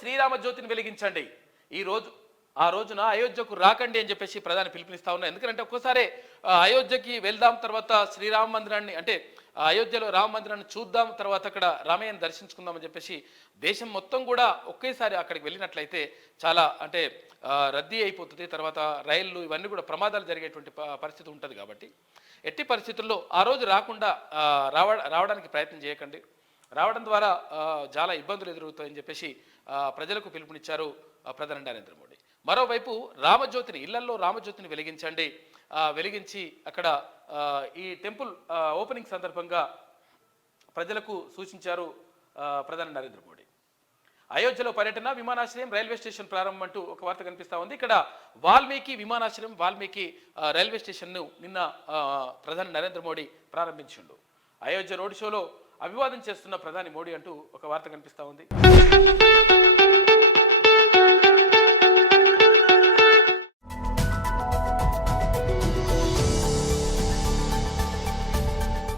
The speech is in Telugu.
శ్రీరామ జ్యోతిని వెలిగించండి. ఈ రోజు ఆ రోజున అయోధ్యకు రాకండి అని చెప్పేసి ప్రధాని పిలుపునిస్తా ఉన్నారు. ఎందుకంటే ఒక్కోసారి అయోధ్యకి వెళ్దాం తర్వాత శ్రీరామ మందిరాన్ని అంటే అయోధ్యలో రామ మందిరాన్ని చూద్దాం తర్వాత అక్కడ రామయ్యను దర్శించుకుందాం అని చెప్పేసి దేశం మొత్తం కూడా ఒకేసారి అక్కడికి వెళ్ళినట్లయితే చాలా అంటే రద్దీ అయిపోతుంది. తర్వాత రైళ్ళు ఇవన్నీ కూడా ప్రమాదాలు జరిగేటువంటి పరిస్థితి ఉంటుంది కాబట్టి. ఎట్టి పరిస్థితుల్లో ఆ రోజు రాకుండా రావ రావడానికి ప్రయత్నం చేయకండి. రావడం ద్వారా చాలా ఇబ్బందులు ఎదురవుతాయని చెప్పేసి ప్రజలకు పిలుపునిచ్చారు ప్రధాని నరేంద్ర మోడీ. మరోవైపు రామజ్యోతిని ఇళ్ళల్లో రామజ్యోతిని వెలిగించండి. వెలిగించి అక్కడ ఈ టెంపుల్ ఓపెనింగ్ సందర్భంగా ప్రజలకు సూచించారు ఆ, ప్రధాని నరేంద్ర మోడీ. అయోధ్యలో పర్యటన విమానాశ్రయం రైల్వే స్టేషన్ ప్రారంభం అంటూ ఒక వార్త కనిపిస్తా ఉంది. ఇక్కడ వాల్మీకి విమానాశ్రయం వాల్మీకి రైల్వే స్టేషన్ను నిన్న ప్రధాని నరేంద్ర మోడీ ప్రారంభించిండు. అయోధ్య రోడ్ షోలో అభివాదం చేస్తున్న ప్రధాని మోడీ అంటూ ఒక వార్త కనిపిస్తా ఉంది.